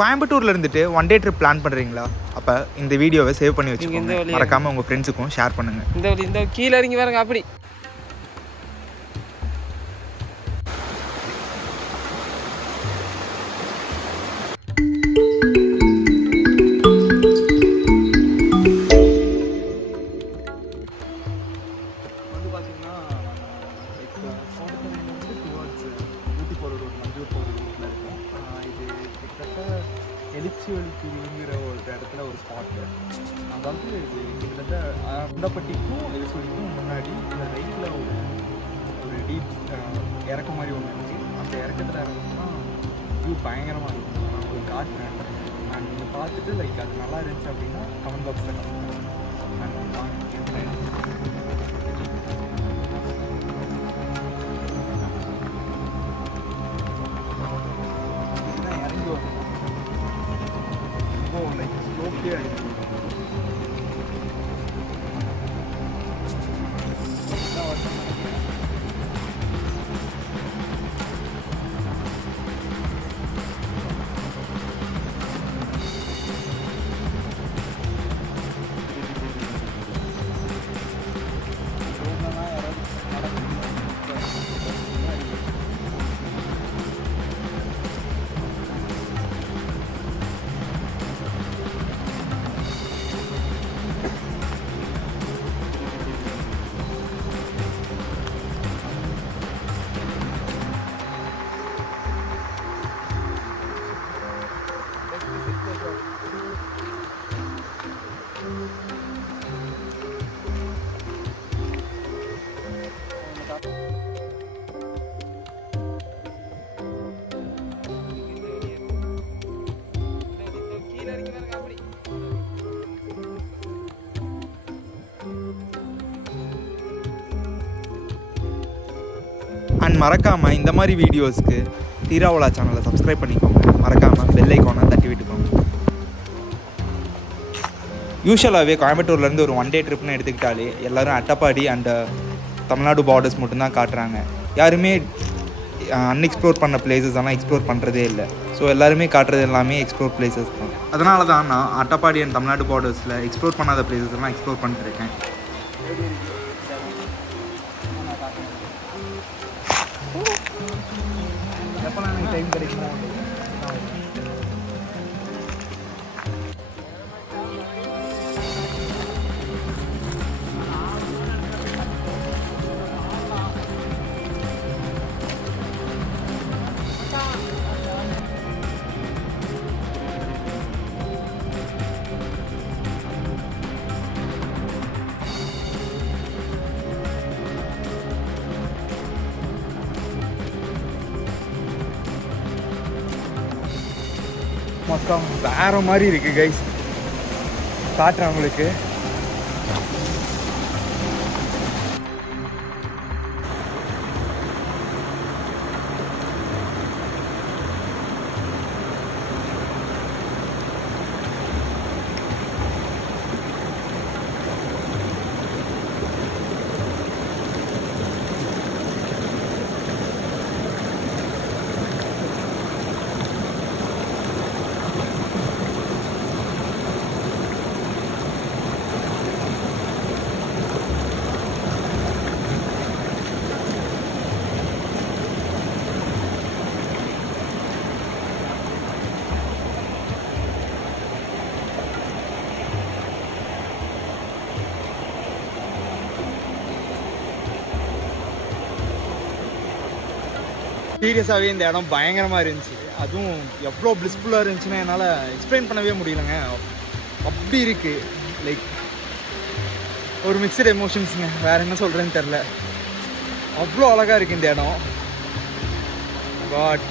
கோயம்புத்தூரில் இருந்துட்டு one day trip plan பண்ணுறீங்களா? அப்போ இந்த வீடியோவை சேவ் பண்ணி வச்சுக்கோங்க, மறக்காமல் உங்கள் ஃப்ரெண்ட்ஸுக்கும் ஷேர் பண்ணுங்கள். இந்த கீழே இறங்கி பாருங்க. அப்படி எலிச்சிவலிக்குங்கிற ஒரு இடத்துல ஒரு ஸ்பாட்டு. அதாவது இது கிட்டத்தட்ட அந்தப்பட்டிக்கும் எலிச்சிவலிக்கும் முன்னாடி இந்த ரைட்டில் ஒரு டீப் இறக்க மாதிரி ஒன்று இருக்குது. அந்த இறக்கத்தில் இறக்கணும்னா வியூ பயங்கரமாக இருக்கும். நான் உங்களுக்கு காட்டுறேன். நான் நீங்கள் பார்த்துட்டு லைக் அது நல்லா இருந்துச்சு அப்படின்னா கமெண்ட் பாக்ஸில் கமெண்ட் பண்ணுங்கள். இதுதான் இறங்கி வரும். Oh, like slope here. And மறக்காமல் இந்த மாதிரி வீடியோஸ்க்கு தீராவுலா சேனலை சப்ஸ்கிரைப் பண்ணிக்கோங்க. மறக்காமல் பெல் ஐக்கானை தட்டி விட்டுக்கோங்க. யூஸ்வலாகவே கோயம்புத்தூர்லேருந்து ஒரு ஒன் டே ட்ரிப்னு எடுத்துக்கிட்டாலே எல்லோரும் அட்டப்பாடி அண்ட் தமிழ்நாடு பார்டர்ஸ் மட்டும்தான் காட்டுறாங்க. யாருமே அன்எக்ஸ்ப்ளோர் பண்ண பிளேசஸ் எல்லாம் எக்ஸ்ப்ளோர் பண்ணுறதே இல்லை. ஸோ எல்லாருமே காட்டுறது எல்லாமே எக்ஸ்ப்ளோர் பிளேசஸ் தான். அதனால தான் நான் அட்டப்பாடி அண்ட் தமிழ்நாடு பார்டர்ஸில் எக்ஸ்ப்ளோர் பண்ணாத பிளேசஸ் எல்லாம் எக்ஸ்ப்ளோர் பண்ணிட்டுருக்கேன். எப்போலாம் எனக்கு டைம் கிடைக்குமோ மொத்தம் வேறு மாதிரி இருக்குது கைஸ். காட்டுறேன் உங்களுக்கு. சீரியஸாகவே இந்த இடம் பயங்கரமாக இருந்துச்சு. அதுவும் எவ்வளோ பிளிஸ்ஃபுல்லாக இருந்துச்சுன்னா என்னால் எக்ஸ்பிளைன் பண்ணவே முடியலங்க. அப்படி இருக்குது. லைக் ஒரு மிக்சட் எமோஷன்ஸுங்க. வேறு என்ன சொல்கிறேன்னு தெரில. அவ்வளோ அழகாக இருக்குது இந்த இடம். பட்